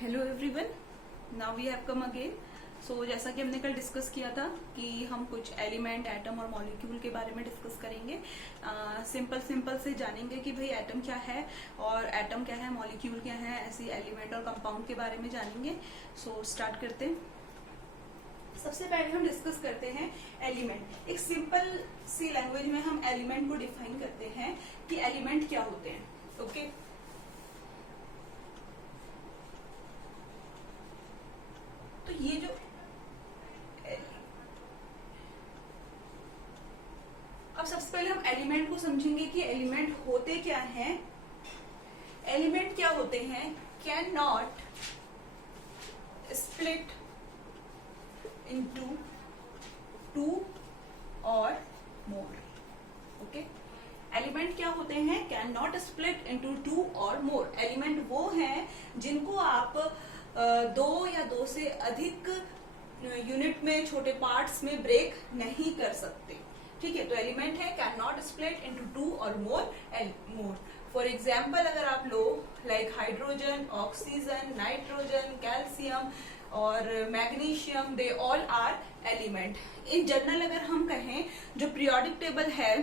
Hello everyone, now we have come again. So जैसा कि हमने कल डिस्कस किया था कि हम कुछ एलिमेंट, एटम और मॉलिक्यूल के बारे में डिस्कस करेंगे। सिंपल से जानेंगे कि भाई एटम क्या है और एटम क्या है, मॉलिक्यूल क्या है, ऐसी एलिमेंट और कंपाउंड के बारे में जानेंगे। सो स्टार्ट करते हैं। सबसे पहले हम डिस्कस करते हैं एलिमेंट। एक सिंपल सी लैंग्वेज में हम एलिमेंट को डिफाइन करते हैं कि एलिमेंट क्या होते हैं। ओके तो ये जो अब सबसे पहले हम एलिमेंट को समझेंगे कि एलिमेंट होते क्या हैं। एलिमेंट क्या होते हैं? Can not split into two or more. Okay, element क्या होते हैं? Can not split into two or more. Element वो हैं जिनको आप दो या दो से अधिक यूनिट में, छोटे पार्ट्स में ब्रेक नहीं कर सकते। ठीक है, तो एलिमेंट है can not split into two or more. For example अगर आप लो like hydrogen, oxygen, nitrogen, calcium और magnesium, they all are element. In general अगर हम कहें, जो पीरियोडिक टेबल है,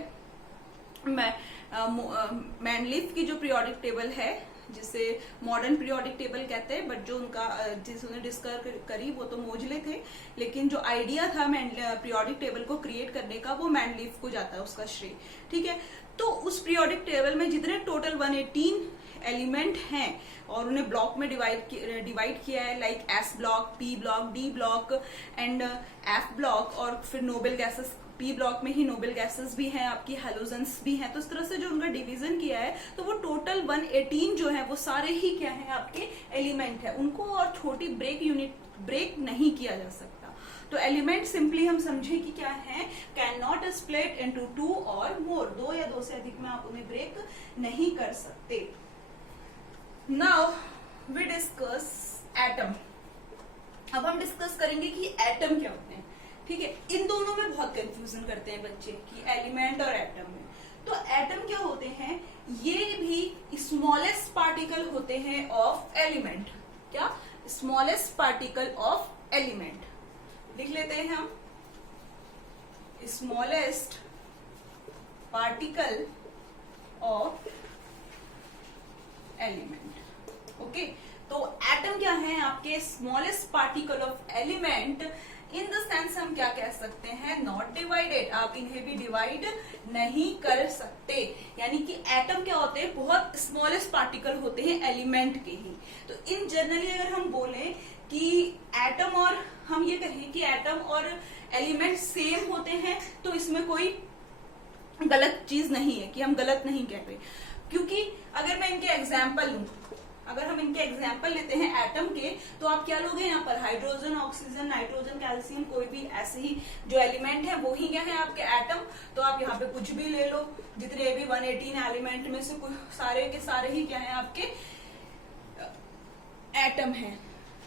मैनलीफ की जो पीरियोडिक टेबल है, जिसे मॉडर्न पीरियोडिक टेबल कहते हैं, बट जो उनका जिसने डिस्कस करी वो तो मोजले थे, लेकिन जो आइडिया था पीरियोडिक टेबल को क्रिएट करने का वो मैनलीफ को जाता है, उसका श्रेय। ठीक है, तो उस पीरियोडिक टेबल में जितने टोटल 118 एलिमेंट हैं और उन्हें ब्लॉक में डिवाइड किया है, like S block, P block, D block and F block, और फिर नोबल गैसेस, पी ब्लॉक में ही नोबल गैसेस भी हैं, आपकी हेलोजेंस भी हैं। तो इस तरह से जो उनका डिवीजन किया है, तो वो टोटल 118 जो है वो सारे ही क्या है, आपके एलिमेंट है। उनको और छोटी ब्रेक नहीं किया जा सकता। तो एलिमेंट सिंपली हम समझे कि क्या है, can not split into two or मोर। दो या दो से अधिक में आप उन्हें ब्रेक नहीं कर सकते। Now we discuss atom. अब हम डिस्कस करेंगे कि एटम क्या होते हैं। ठीक है, इन दोनों में बहुत कंफ्यूजन करते हैं बच्चे कि एलिमेंट और एटम में। तो एटम क्या होते हैं? ये भी स्मॉलेस्ट पार्टिकल होते हैं ऑफ एलिमेंट। क्या? Smallest particle of element. लिख लेते हैं हम, smallest particle of element. Okay, तो एटम क्या है? आपके smallest particle of element. In the sense हम क्या कह सकते हैं? Not divided. आप इन्हें भी डिवाइड नहीं कर सकते। यानी कि एटम क्या होते हैं? बहुत स्मॉलेस्ट पार्टिकल होते हैं एलिमेंट के ही। तो इन जनरली अगर हम बोलें कि एटम, और हम ये कहें कि एटम और एलिमेंट सेम होते हैं, तो इसमें कोई गलत चीज नहीं है, कि हम गलत नहीं कह रहे। क्योंकि अगर मैं इनके एग्जाम्पल लूं, अगर हम इनके एग्जाम्पल लेते हैं एटम के, तो आप क्या लोगे यहाँ पर? हाइड्रोजन, ऑक्सीजन, नाइट्रोजन, कैल्शियम, कोई भी ऐसे ही जो एलिमेंट है वो ही क्या है, आपके एटम। तो आप यहाँ पे कुछ भी ले लो, जितने भी 118 एलिमेंट में से सारे के सारे ही क्या है, आपके एटम है।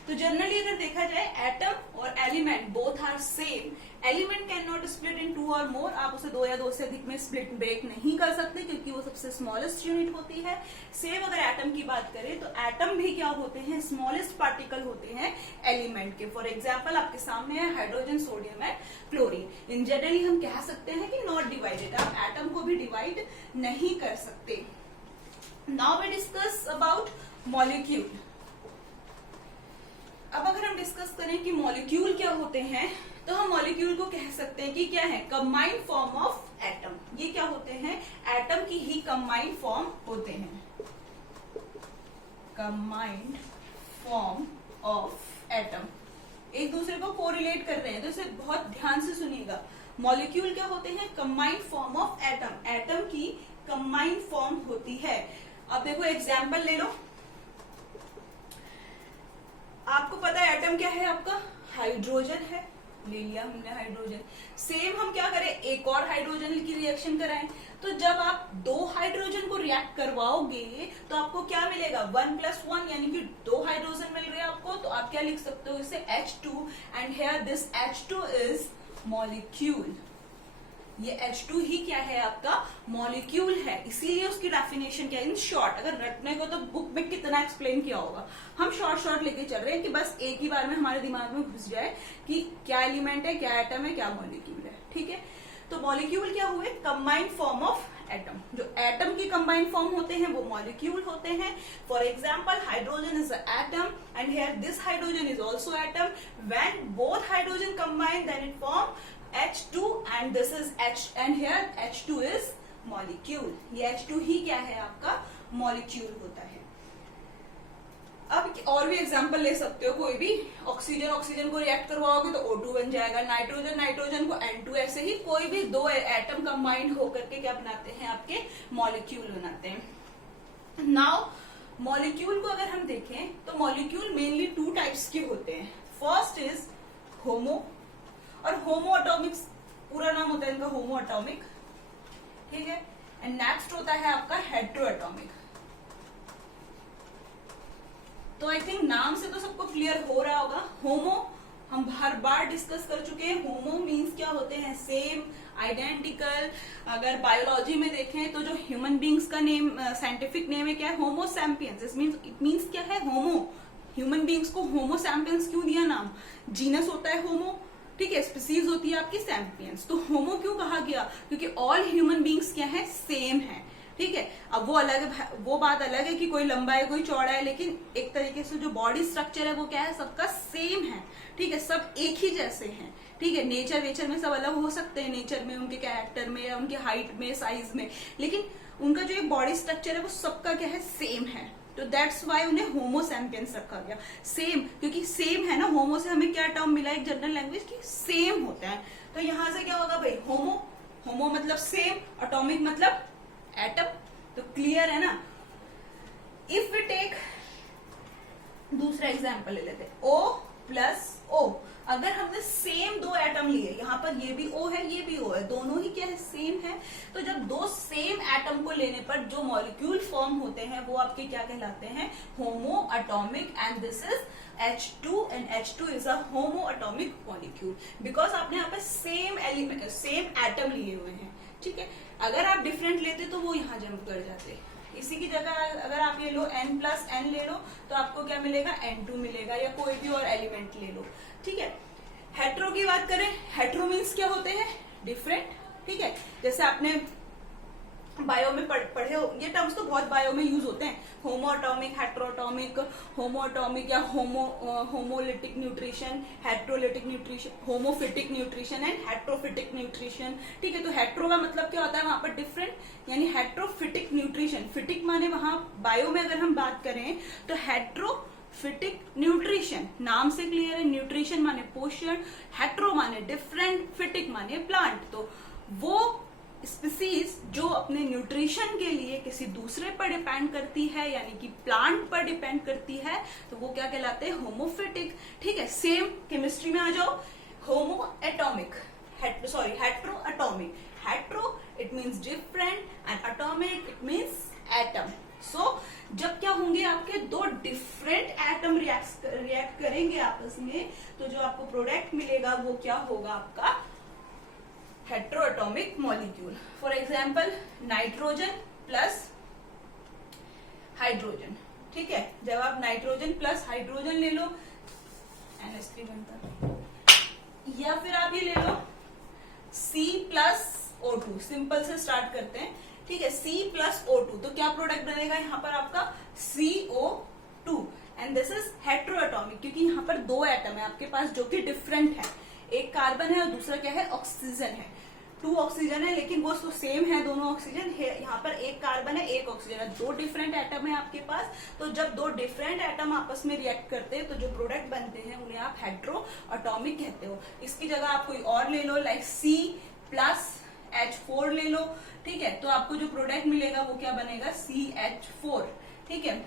तो जनरली अगर देखा जाए, एटम और element both are same. Element can not split in two or more. आप उसे दो या दो से अधिक में स्प्लिट ब्रेक नहीं कर सकते, क्योंकि वो सबसे स्मॉलेस्ट यूनिट होती है। सेम अगर एटम की बात करें, तो एटम भी क्या होते हैं? स्मॉलेस्ट पार्टिकल होते हैं एलिमेंट के। फॉर एग्जाम्पल आपके सामने है hydrogen, sodium and chlorine. In generally हम कह सकते हैं कि नॉट डिवाइडेड। आप एटम को भी डिवाइड नहीं कर सकते। Now we discuss about molecule. अब अगर हम डिस्कस करें कि मॉलिक्यूल क्या होते हैं, तो हम मॉलिक्यूल को कह सकते हैं कि क्या है? Combined form of atom. ये क्या होते हैं? एटम की ही कंबाइंड फॉर्म होते हैं। कंबाइंड फॉर्म ऑफ एटम एक दूसरे को कोरिलेट कर रहे हैं, तो इसे बहुत ध्यान से सुनिएगा। मॉलिक्यूल क्या होते हैं? Combined form of atom. Atom की कंबाइंड फॉर्म होती है। अब देखो एग्जाम्पल ले लो। आपको पता है एटम क्या है? आपका हाइड्रोजन है, ले लिया हमने हाइड्रोजन। सेम हम क्या करें? एक और हाइड्रोजन की रिएक्शन कराएं। तो जब आप दो हाइड्रोजन को रिएक्ट करवाओगे, तो आपको क्या मिलेगा? 1 + 1, यानी कि दो हाइड्रोजन मिल रहे हैं आपको। तो आप क्या लिख सकते हो इसे? H2, and here this H2 is molecule. ये H2 ही क्या है आपका मॉलिक्यूल है, इसीलिए उसकी डेफिनेशन क्या है इन शॉर्ट। अगर रटने को तो बुक में कितना एक्सप्लेन किया होगा, हम शॉर्ट शॉर्ट लेके चल रहे हैं कि बस एक ही बार में हमारे दिमाग में घुस जाए कि क्या एलिमेंट है, क्या एटम है, क्या मॉलिक्यूल है। ठीक है, तो मॉलिक्यूल क्या हुए, कंबाइंड फॉर्म ऑफ एटम। जो एटम की कंबाइंड फॉर्म होते हैं वो मॉलिक्यूल होते हैं। For example hydrogen is atom and here this hydrogen is also atom. When both hydrogen combine then it form H2 and this is H and here H2 is molecule। ये H2 ही क्या है आपका molecule होता है। अब और भी example ले सकते हो, कोई भी ऑक्सीजन को रिएक्ट करवाओगे तो O2 बन जाएगा, नाइट्रोजन को N2, ऐसे ही कोई भी दो एटम कंबाइंड होकर के क्या बनाते हैं, आपके मॉलिक्यूल बनाते हैं। नाउ मॉलिक्यूल को अगर हम देखें तो मॉलिक्यूल मेनली 2 टाइप्स के होते हैं। फर्स्ट इज होमो, और होमो एटॉमिक पूरा नाम होता है इनका होमो एटॉमिक। ठीक है, एंड नेक्स्ट होता है आपका हेट्रो एटॉमिक। तो आई थिंक नाम से तो सबको क्लियर हो रहा होगा। होमो हम हर बार डिस्कस कर चुके हैं। होमो मीन्स क्या होते हैं, सेम, आइडेंटिकल। अगर बायोलॉजी में देखें तो जो ह्यूमन बींग्स का नेम, साइंटिफिक नेम है क्या है, होमो सैम्पियंस। इट मीन्स क्या है, होमो। ह्यूमन बींग्स को होमो सैम्पियंस क्यों दिया नाम, जीनस होता है होमो, ठीक है, स्पीसीज होती है आपकी सैम्पियंस। तो होमो क्यों कहा गया, क्योंकि ऑल ह्यूमन बींग्स क्या है, सेम है। ठीक है, अब वो बात अलग है कि कोई लंबा है कोई चौड़ा है, लेकिन एक तरीके से जो बॉडी स्ट्रक्चर है वो क्या है, सबका सेम है। ठीक है, सब एक ही जैसे हैं। ठीक है, नेचर में सब अलग हो सकते हैं, नेचर में, उनके कैरेक्टर में, या उनके हाइट में, साइज में, लेकिन उनका जो एक बॉडी स्ट्रक्चर है वो सबका क्या है, सेम है। तो दैट्स वाई उन्हें होमो सैम्पियंस रखा गया। सेम, क्योंकि सेम है ना, होमो से हमें क्या टर्म मिला एक जनरल लैंग्वेज की, सेम होता है। तो यहां से क्या होगा भाई, होमो मतलब सेम, एटॉमिक मतलब एटम। तो क्लियर है ना। इफ वी टेक दूसरा एग्जांपल ले लेते हैं, O प्लस O। अगर हमने सेम 2 एटम लिए, यहाँ पर ये भी O है ये भी O है, दोनों ही क्या है, सेम है। तो जब 2 सेम एटम को लेने पर जो मॉलिक्यूल फॉर्म होते हैं वो आपके क्या कहलाते हैं, homo atomic. And this is H2 and H2 is a homo atomic molecule, because आपने यहाँ पर सेम एलिमेंट, सेम एटम लिए हुए हैं। ठीक है, अगर आप डिफरेंट लेते तो वो यहाँ जंप कर जाते। इसी की जगह अगर आप ये लो N+N ले लो तो आपको क्या मिलेगा, N2 मिलेगा, या कोई भी और एलिमेंट ले लो। ठीक है, हेट्रो की बात करें, हेट्रो मीन्स क्या होते हैं, डिफरेंट। ठीक है, जैसे आपने बायो में पढ़े हो, ये टर्म्स तो बहुत बायो में यूज होते हैं, homo atomic, heteroatomic, homo atomic या homolytic nutrition, heterolytic nutrition, homophytic nutrition and heterophytic nutrition. ठीक है, तो हेट्रो का मतलब क्या होता है, वहां पर डिफरेंट, यानी हेट्रोफिटिक न्यूट्रिशन। फिटिक माने वहां बायो में अगर हम बात करें तो हेट्रोफिटिक न्यूट्रिशन, नाम से क्लियर है, न्यूट्रिशन माने पोषण, हेट्रो माने डिफरेंट, फिटिक माने प्लांट। तो वो स्पीसीज जो अपने न्यूट्रिशन के लिए किसी दूसरे पर डिपेंड करती है, यानी कि प्लांट पर डिपेंड करती है, तो वो क्या कहलाते हैं, होमोफिटिक। ठीक है, सेम केमिस्ट्री में आ जाओ, homo atomic, hetero atomic. Hetero it means different and atomic it means atom. So जब क्या होंगे, आपके 2 डिफरेंट एटम रिएक्ट करेंगे आपस में, तो जो आपको प्रोडक्ट मिलेगा वो क्या होगा, आपका heteroatomic molecule. For example nitrogen plus hydrogen. ठीक है, जब आप नाइट्रोजन प्लस हाइड्रोजन ले लो, NH3 बनता है, या फिर आप ये ले लो C प्लस O2। सिंपल से स्टार्ट करते हैं। ठीक है, C प्लस O2, तो क्या प्रोडक्ट बनेगा यहाँ पर आपका, CO2। And this is heteroatomic, क्योंकि यहाँ पर 2 एटम है आपके पास जो कि डिफरेंट है, एक कार्बन है और दूसरा क्या है, ऑक्सीजन है। 2 ऑक्सीजन है, लेकिन वो सेम है दोनों ऑक्सीजन है। यहाँ पर एक कार्बन है एक ऑक्सीजन है, 2 डिफरेंट एटम है आपके पास। तो जब 2 डिफरेंट एटम आपस में रिएक्ट करते हैं तो जो प्रोडक्ट बनते हैं उन्हें आप हेट्रोएटॉमिक कहते हो। इसकी जगह आप कोई और ले लो, लाइक C प्लस H4 ले लो। ठीक है, तो आपको जो प्रोडक्ट मिलेगा वो क्या बनेगा, CH4। ठीक है,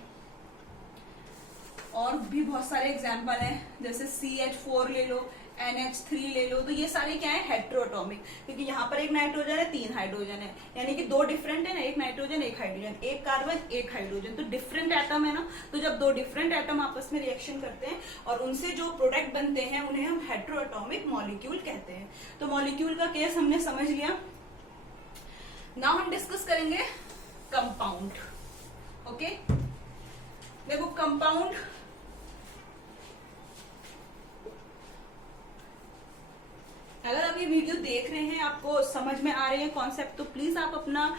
और भी बहुत सारे एग्जाम्पल हैं, जैसे CH4 ले लो, NH3 ले लो। तो ये सारे क्या है, हेट्रोएटॉमिक, क्योंकि यहाँ पर एक नाइट्रोजन है 3 हाइड्रोजन है, यानी कि 2 डिफरेंट है ना, एक नाइट्रोजन एक हाइड्रोजन, एक कार्बन एक हाइड्रोजन, तो डिफरेंट एटम है ना। तो जब 2 डिफरेंट एटम आपस में रिएक्शन करते हैं और उनसे जो प्रोडक्ट बनते हैं उन्हें हम हेट्रोएटॉमिक मॉलिक्यूल कहते हैं। तो मॉलिक्यूल का केस हमने समझ लिया। नाउ हम डिस्कस करेंगे कंपाउंड। ओके, देखो कंपाउंड अगर आप ये वीडियो देख रहे हैं, आपको समझ में आ रहे हैं कॉन्सेप्ट, तो प्लीज आप अपना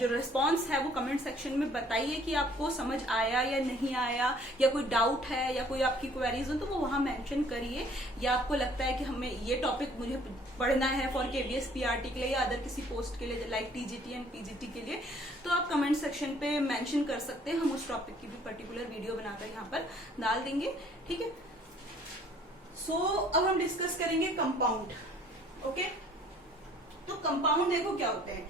जो रिस्पांस है वो कमेंट सेक्शन में बताइए कि आपको समझ आया या नहीं आया, या कोई डाउट है या कोई आपकी क्वेरीज हो तो वो वहां मेंशन करिए। या आपको लगता है कि हमें ये टॉपिक मुझे पढ़ना है फॉर केवीएस पीआरटी के लिए या अदर किसी पोस्ट के लिए लाइक टीजीटी एंड पीजीटी के लिए, तो आप कमेंट सेक्शन पे मेंशन कर सकते हैं। हम उस टॉपिक की भी पर्टिकुलर वीडियो बनाकर यहाँ पर डाल देंगे। ठीक है, सो अब हम डिस्कस करेंगे कंपाउंड। ओके, तो कंपाउंड देखो क्या होते हैं।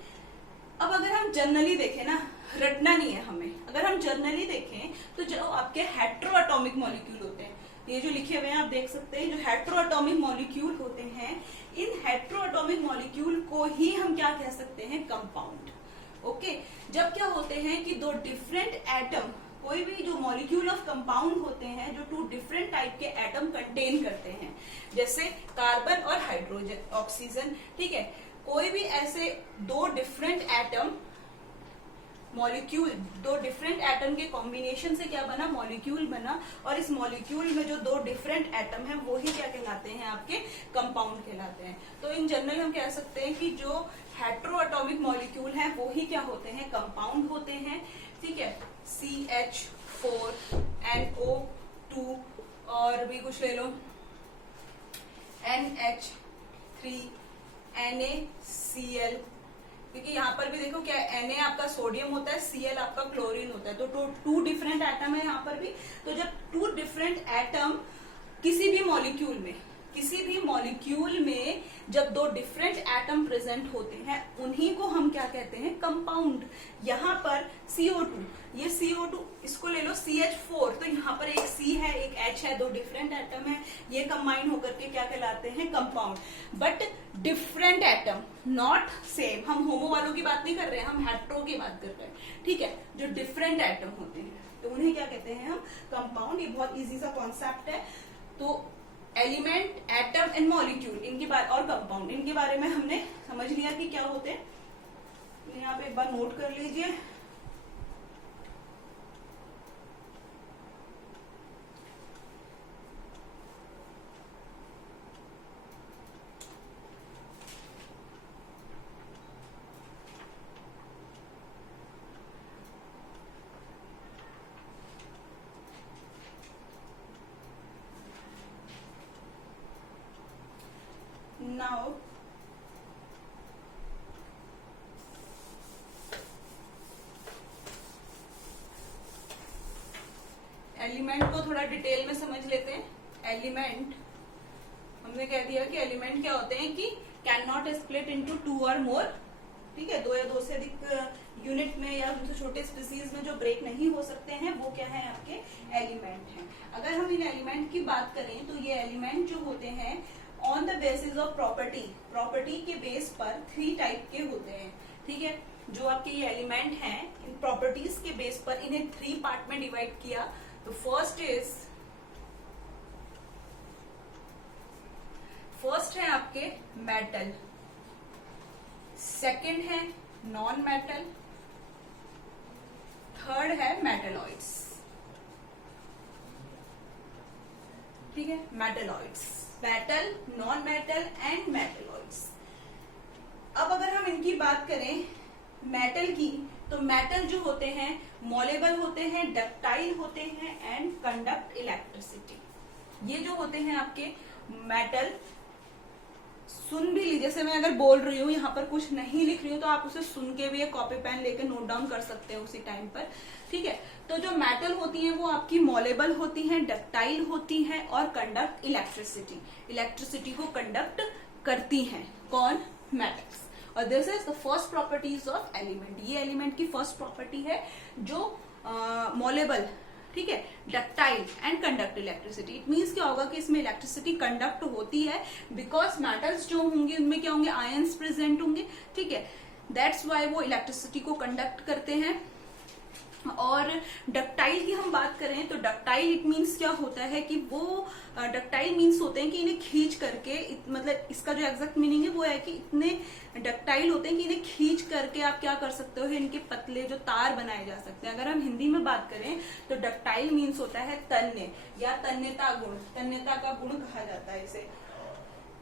अब अगर हम जनरली देखें ना, रटना नहीं है हमें, अगर हम जनरली देखें तो जो आपके हेट्रोएटॉमिक मॉलिक्यूल होते हैं, ये जो लिखे हुए हैं आप देख सकते हैं, जो हेट्रोएटॉमिक मॉलिक्यूल होते हैं, इन हेट्रोएटॉमिक मॉलिक्यूल को ही हम क्या कह सकते हैं, कंपाउंड। ओके, जब क्या होते हैं कि दो डिफरेंट एटम, कोई भी जो मॉलिक्यूल ऑफ कंपाउंड होते हैं जो टू डिफरेंट टाइप के एटम कंटेन करते हैं, जैसे कार्बन और हाइड्रोजन, ऑक्सीजन। ठीक है, कोई भी ऐसे दो डिफरेंट एटम मॉलिक्यूल, दो डिफरेंट एटम के कॉम्बिनेशन से क्या बना, मॉलिक्यूल बना, और इस मॉलिक्यूल में जो दो डिफरेंट एटम है वो ही क्या कहलाते हैं, आपके कंपाउंड कहलाते हैं। तो इन जनरल हम कह सकते हैं कि जो हेट्रोएटॉमिक मॉलिक्यूल है वो ही क्या होते हैं, कंपाउंड होते हैं। ठीक है, CH4NO2 और भी कुछ ले लो, NH3NaCl, क्योंकि यहाँ पर भी देखो क्या Na आपका सोडियम होता है, Cl आपका क्लोरीन होता है, तो टू डिफरेंट एटम है यहाँ पर भी। तो जब टू डिफरेंट एटम किसी भी मॉलिक्यूल में जब दो डिफरेंट एटम प्रेजेंट होते हैं, उन्हीं को हम क्या कहते हैं, कंपाउंड। यहाँ पर CO2, ये CO2, इसको ले लो CH4, तो यहाँ पर एक C है एक H है, दो डिफरेंट एटम है, ये कंबाइन होकर के क्या कहलाते हैं, compound. But different atom, not same, हम होमो वालों की बात नहीं कर रहे हैं, हम हेट्रो की बात कर रहे हैं। ठीक है, जो डिफरेंट एटम होते हैं तो उन्हें क्या कहते हैं हम, कंपाउंड। ये बहुत इजी सा कॉन्सेप्ट है। तो एलिमेंट, एटम एंड मॉलिक्यूल, इनके बारे, और कंपाउंड, इनके बारे में हमने समझ लिया कि क्या होते हैं। यहाँ पे एक बार नोट कर लीजिए। Now एलिमेंट को थोड़ा डिटेल में समझ लेते हैं। एलिमेंट हमने कह दिया कि एलिमेंट क्या होते हैं कि कैन नॉट स्प्लिट इनटू 2 और मोर। ठीक है, 2 या 2 से अधिक यूनिट में या उनसे छोटे स्पीसीज में जो ब्रेक नहीं हो सकते हैं वो क्या है, आपके एलिमेंट हैं। अगर हम इन एलिमेंट की बात करें तो ये एलिमेंट जो होते हैं on the basis of property के बेस पर 3 टाइप के होते हैं। ठीक है, जो आपके ये एलिमेंट हैं, इन प्रॉपर्टीज के बेस पर इन्हें 3 पार्ट में डिवाइड किया। तो फर्स्ट है आपके मेटल, सेकंड है नॉन मेटल, थर्ड है मेटलॉइड्स। ठीक है, metalloids, metal, non metal and metalloids. अब अगर हम इनकी बात करें मेटल की, तो मेटल जो होते हैं मॉलेबल होते हैं, डक्टाइल होते हैं एंड कंडक्ट इलेक्ट्रिसिटी। ये जो होते हैं आपके मेटल, सुन भी लीजिए, जैसे मैं अगर बोल रही हूँ यहाँ पर कुछ नहीं लिख रही हूँ तो आप उसे सुन के भी एक कॉपी पेन लेके नोट डाउन कर सकते हैं उसी टाइम पर। ठीक है, तो जो मेटल होती हैं वो आपकी मॉलेबल होती हैं, डक्टाइल होती हैं और कंडक्ट इलेक्ट्रिसिटी को कंडक्ट करती हैं। कौन? मेटल्स। और this is the first properties of element. ये एलिमेंट की फर्स्ट प्रॉपर्टी है जो मॉलेबल, ठीक है, ductile and conduct electricity. It means क्या होगा कि इसमें इलेक्ट्रिसिटी कंडक्ट होती है बिकॉज मेटल्स जो होंगे उनमें क्या होंगे, आयंस प्रेजेंट होंगे। ठीक है, दैट्स वाई वो इलेक्ट्रिसिटी को कंडक्ट करते हैं। और डक्टाइल की हम बात करें तो डक्टाइल डक्टाइल इट मीन्स क्या होता है कि वो डक्टाइल मीन्स होते हैं कि इन्हें खींच करके मतलब इसका जो एग्जैक्ट मीनिंग है वो है कि इतने डक्टाइल होते हैं कि इन्हें खींच करके आप क्या कर सकते हो, इनके पतले जो तार बनाए जा सकते हैं। अगर हम हिंदी में बात करें तो डक्टाइल मीन्स होता है तन्य या तन्यता गुण, तन्यता का गुण कहा जाता है इसे।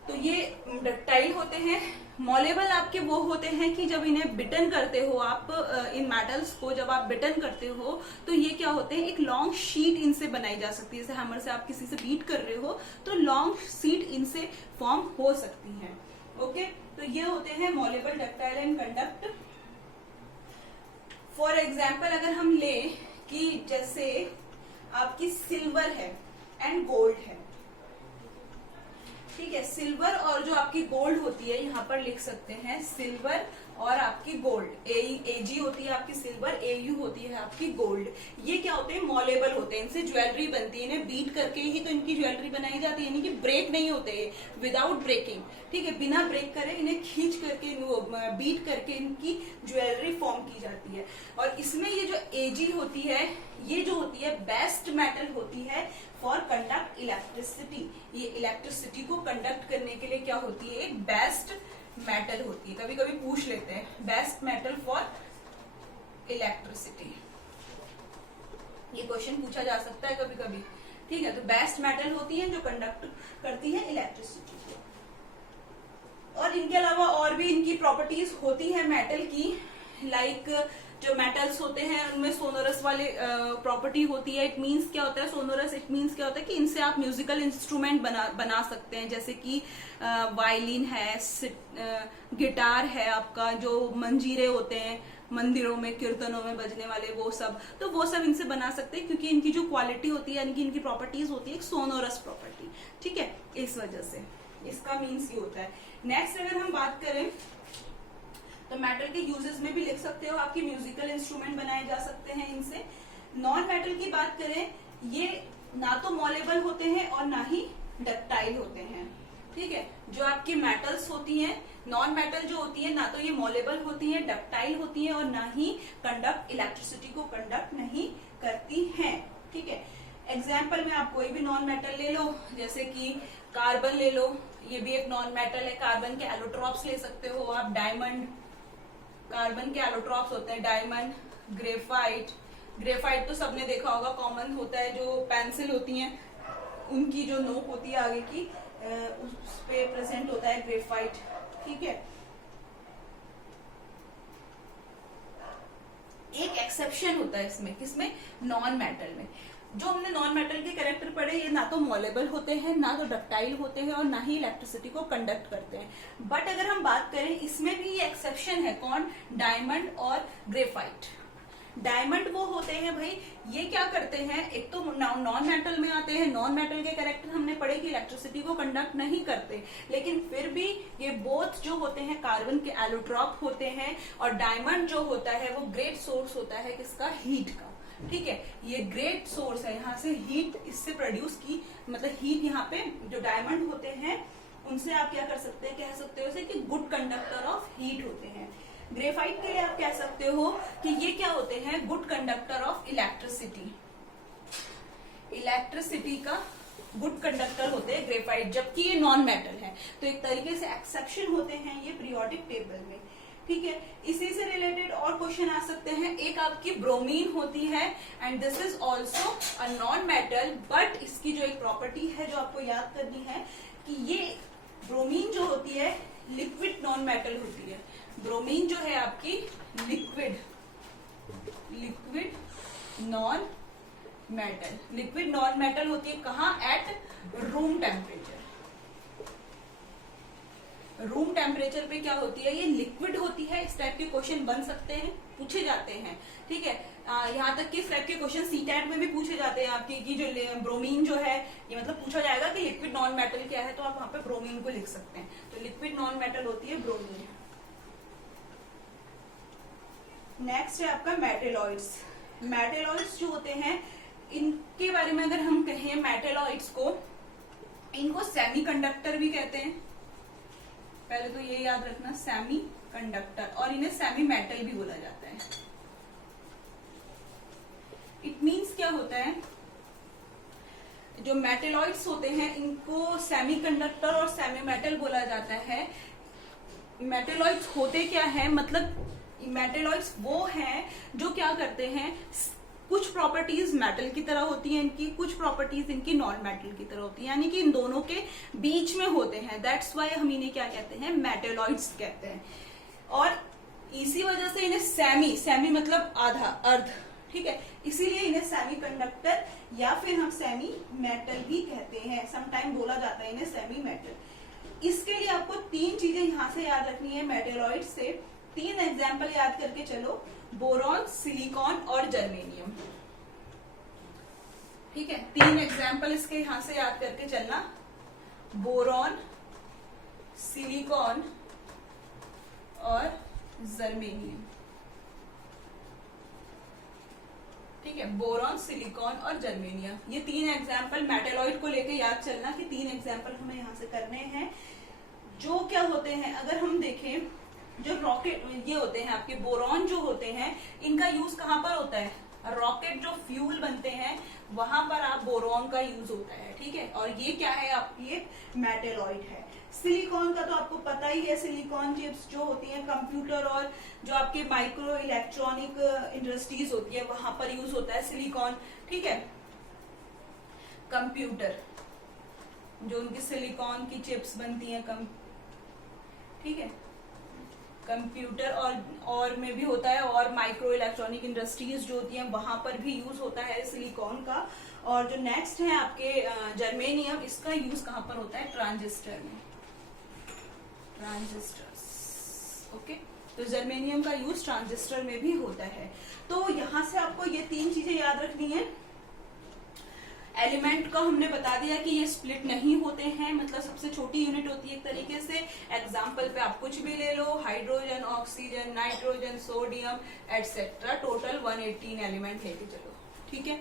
तो ये डक्टाइल होते हैं। मॉलेबल आपके वो होते हैं कि जब इन्हें बिटन करते हो आप, इन मेटल्स को जब आप बिटन करते हो तो ये क्या होते हैं, एक लॉन्ग शीट इनसे बनाई जा सकती है। जैसे हैमर से आप किसी से बीट कर रहे हो तो लॉन्ग शीट इनसे फॉर्म हो सकती है। ओके, तो ये होते हैं malleable, ductile and conduct. For example अगर हम ले कि जैसे आपकी सिल्वर है एंड गोल्ड है, ठीक है, सिल्वर और जो आपकी गोल्ड होती है, यहाँ पर लिख सकते हैं सिल्वर और आपकी गोल्ड, एजी होती है आपकी सिल्वर, एयू होती है आपकी गोल्ड। ये क्या होते हैं, मॉलेबल होते हैं, इनसे ज्वेलरी बनती है। इन्हें बीट करके ही तो इनकी ज्वेलरी बनाई जाती है, यानी कि ब्रेक नहीं होते, विदाउट ब्रेकिंग, ठीक है, बिना ब्रेक करे इन्हें खींच करके बीट करके इनकी ज्वेलरी फॉर्म की जाती है। और इसमें ये जो एजी होती है, ये जो होती है बेस्ट मेटल होती है फॉर कंडक्ट इलेक्ट्रिसिटी। ये इलेक्ट्रिसिटी को कंडक्ट करने के लिए क्या होती है, एक बेस्ट मेटल होती है। कभी कभी पूछ लेते हैं बेस्ट मेटल फॉर इलेक्ट्रिसिटी, ये क्वेश्चन पूछा जा सकता है कभी कभी, ठीक है। तो बेस्ट मेटल होती है जो कंडक्ट करती है इलेक्ट्रिसिटी को। और इनके अलावा और भी इनकी प्रॉपर्टीज होती है मेटल की, लाइक जो मेटल्स होते हैं उनमें सोनोरस वाले प्रॉपर्टी होती है। इट मींस क्या होता है सोनोरस, इट मींस क्या होता है कि इनसे आप म्यूजिकल इंस्ट्रूमेंट बना सकते हैं, जैसे कि वायलिन है, गिटार है, आपका जो मंजीरे होते हैं मंदिरों में कीर्तनों में बजने वाले, वो सब इनसे बना सकते हैं, क्योंकि इनकी जो क्वालिटी होती है, यानी कि इनकी प्रॉपर्टीज होती है एक सोनोरस प्रॉपर्टी, ठीक है। इस वजह से इसका मीन्स ये होता है। नेक्स्ट अगर हम बात करें तो मेटल के यूजेस में भी लिख सकते हो, आपकी म्यूजिकल इंस्ट्रूमेंट बनाए जा सकते हैं इनसे। नॉन मेटल की बात करें, ये ना तो मॉलेबल होते हैं और ना ही डक्टाइल होते हैं, ठीक है। जो आपकी मेटल्स होती हैं, नॉन मेटल जो होती है, ना तो ये मॉलेबल होती है, डक्टाइल होती है, और ना ही कंडक्ट इलेक्ट्रिसिटी को कंडक्ट नहीं करती हैं, ठीक है। एग्जाम्पल में आप कोई भी नॉन मेटल ले लो, जैसे कि कार्बन ले लो, ये भी एक नॉन मेटल है। कार्बन के एलोट्रॉप्स ले सकते हो आप, डायमंड, कार्बन के एलोट्रॉप्स होते हैं, डायमंड, ग्रेफाइट। ग्रेफाइट तो सबने देखा होगा, कॉमन होता है, जो पेंसिल होती हैं उनकी जो नोक होती है आगे की, उस पे प्रेजेंट होता है ग्रेफाइट, ठीक है। एक एक्सेप्शन होता है इसमें, किसमें, नॉन मेटल में। जो हमने नॉन मेटल के कैरेक्टर पढ़े, ये ना तो मॉलेबल होते हैं, ना तो डक्टाइल होते हैं, और ना ही इलेक्ट्रिसिटी को कंडक्ट करते हैं। बट अगर हम बात करें, इसमें भी ये एक्सेप्शन है, कौन, डायमंड और ग्रेफाइट। डायमंड वो होते हैं भाई, ये क्या करते हैं, एक तो नॉन मेटल में आते हैं। नॉन मेटल के कैरेक्टर हमने पढ़े कि इलेक्ट्रिसिटी को कंडक्ट नहीं करते, लेकिन फिर भी ये बोथ जो होते हैं कार्बन के एलोट्रॉप होते हैं, और डायमंड जो होता है वो ग्रेट सोर्स होता है किसका, हीट का, ठीक है। ये ग्रेट सोर्स है, यहाँ से हीट इससे प्रोड्यूस की, मतलब हीट यहाँ पे जो डायमंड होते हैं उनसे आप क्या कर सकते हैं, कह सकते हो कि गुड कंडक्टर ऑफ हीट होते हैं। ग्रेफाइट के लिए आप कह सकते हो कि ये क्या होते हैं, good conductor of electricity. Electricity का गुड कंडक्टर होते हैं ग्रेफाइट, जबकि ये नॉन मेटल है। तो एक तरीके से एक्सेप्शन होते हैं ये पीरियोडिक टेबल में, ठीक है। इसी से रिलेटेड और क्वेश्चन आ सकते हैं। एक आपकी ब्रोमीन होती है, and this is also a non metal, but इसकी जो एक प्रॉपर्टी है जो आपको याद करनी है कि ये ब्रोमीन जो होती है लिक्विड नॉन मेटल होती है। ब्रोमीन जो है आपकी liquid non metal, liquid non metal होती है कहाँ, at room temperature. Room temperature पे क्या होती है, ये लिक्विड होती है। इस टाइप के क्वेश्चन बन सकते हैं, पूछे जाते हैं, ठीक है। यहाँ तक कि इस टाइप के क्वेश्चन सीटेट में भी पूछे जाते हैं आपकी, कि जो ब्रोमीन जो है, ये मतलब पूछा जाएगा कि लिक्विड नॉन मेटल क्या है, तो आप वहां पे ब्रोमीन को लिख सकते हैं। तो लिक्विड नॉन मेटल होती है ब्रोमीन। नेक्स्ट है आपका मेटेलॉइड्स। मेटेलॉइड्स जो होते हैं, इनके बारे में अगर हम कहें मेटेलॉइड्स को, इनको सेमीकंडक्टर भी कहते हैं। पहले तो ये याद रखना, सेमी कंडक्टर, और इन्हें सेमी मेटल भी बोला जाता है। इट मीन्स क्या होता है जो मेटेलॉइड्स होते हैं इनको सेमीकंडक्टर और सेमी मेटल बोला जाता है। मेटेलॉइड्स होते क्या है, मतलब मेटेलॉइड्स वो हैं जो क्या करते हैं, कुछ प्रॉपर्टीज मेटल की तरह होती हैं इनकी, कुछ प्रॉपर्टीज इनकी नॉन मेटल की तरह होती है, यानी कि इन दोनों के बीच में होते हैं। दैट्स वाई हम इन्हें क्या कहते हैं, मेटेलॉइड्स कहते हैं। और इसी वजह से इन्हें सेमी मतलब आधा, अर्ध, ठीक है, इसीलिए इन्हें सेमी कंडक्टर या फिर हम सेमी मेटल भी कहते हैं। समटाइम बोला जाता है इन्हें सेमी मेटल। इसके लिए आपको 3 चीजें यहां से याद रखनी है मेटेलॉइड से। 3 एग्जाम्पल याद करके चलो, बोरॉन, सिलिकॉन और जर्मेनियम। ठीक है, 3 एग्जाम्पल इसके यहां से याद करके चलना, बोरॉन, सिलिकॉन और जर्मेनियम। ठीक है, बोरॉन, सिलिकॉन और जर्मेनियम, ये 3 एग्जाम्पल मेटेलॉइड को लेके याद चलना कि 3 एग्जाम्पल हमें यहां से करने हैं। जो क्या होते हैं, अगर हम देखें, जो रॉकेट ये होते हैं आपके बोरॉन जो होते हैं, इनका यूज कहां पर होता है, रॉकेट जो फ्यूल बनते हैं वहां पर आप बोरॉन का यूज होता है। ठीक है, और ये क्या है आपकी एक मेटेलॉइड है। सिलिकॉन का तो आपको पता ही है, सिलिकॉन चिप्स जो होती हैं कंप्यूटर और जो आपके माइक्रो इलेक्ट्रॉनिक इंडस्ट्रीज होती है वहां पर यूज होता है सिलिकॉन। ठीक है, कंप्यूटर जो उनकी सिलिकॉन की चिप्स बनती हैं, ठीक है, कंप्यूटर और में भी होता है, और माइक्रो इलेक्ट्रॉनिक इंडस्ट्रीज जो होती हैं वहां पर भी यूज होता है सिलिकॉन का। और जो नेक्स्ट है आपके जर्मेनियम, इसका यूज कहां पर होता है, ट्रांजिस्टर में, ट्रांजिस्टर्स। ओके, तो जर्मेनियम का यूज ट्रांजिस्टर में भी होता है। तो यहां से आपको ये 3 चीजें याद रखनी है। एलिमेंट का हमने बता दिया कि ये स्प्लिट नहीं होते हैं, मतलब सबसे छोटी यूनिट होती है एक तरीके से। एग्जाम्पल पे आप कुछ भी ले लो, hydrogen, oxygen, nitrogen, sodium etcetera, total 118 element लेके चलो। ठीक है,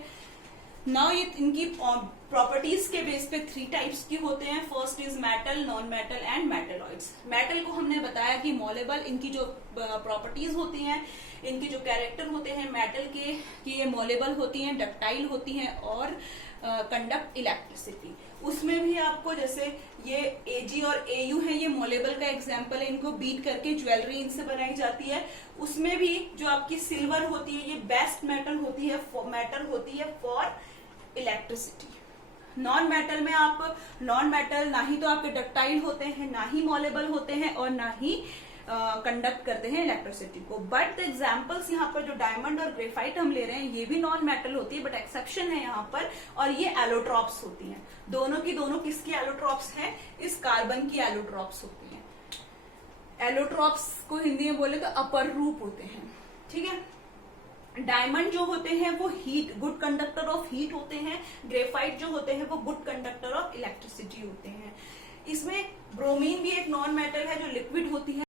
नाउ ये इनकी प्रॉपर्टीज के बेस पे 3 टाइप्स की होते हैं। First is metal, non metal and metalloids. Metal को हमने बताया कि मॉलेबल, इनकी जो प्रॉपर्टीज होती हैं, इनके जो कैरेक्टर होते हैं मेटल के, कि ये मॉलेबल होती हैं, डक्टाइल होती हैं और कंडक्ट इलेक्ट्रिसिटी। उसमें भी आपको जैसे ये Ag और Au है, ये मॉलेबल का एग्जाम्पल है, इनको बीट करके ज्वेलरी इनसे बनाई जाती है। उसमें भी जो आपकी सिल्वर होती है, ये बेस्ट मेटल होती है फॉर इलेक्ट्रिसिटी। नॉन मेटल में आप, नॉन मेटल ना ही तो आपके डक्टाइल होते हैं, ना ही मॉलेबल होते हैं और ना ही कंडक्ट करते हैं इलेक्ट्रिसिटी को। बट द एग्जाम्पल्स यहाँ पर जो डायमंड और ग्रेफाइट हम ले रहे हैं, ये भी नॉन मेटल होती है, बट एक्सेप्शन है यहाँ पर, और ये एलोट्रॉप्स होती हैं। दोनों की दोनों किसकी एलोट्रॉप्स हैं, इस कार्बन की एलोट्रॉप्स होती हैं। एलोट्रॉप्स को हिंदी में बोले तो अपर रूप होते हैं। ठीक है, डायमंड जो होते हैं वो heat, good conductor of heat होते हैं। ग्रेफाइट जो होते हैं वो गुड कंडक्टर ऑफ इलेक्ट्रिसिटी होते हैं। इसमें ब्रोमीन भी एक नॉन मेटल है जो लिक्विड होती है।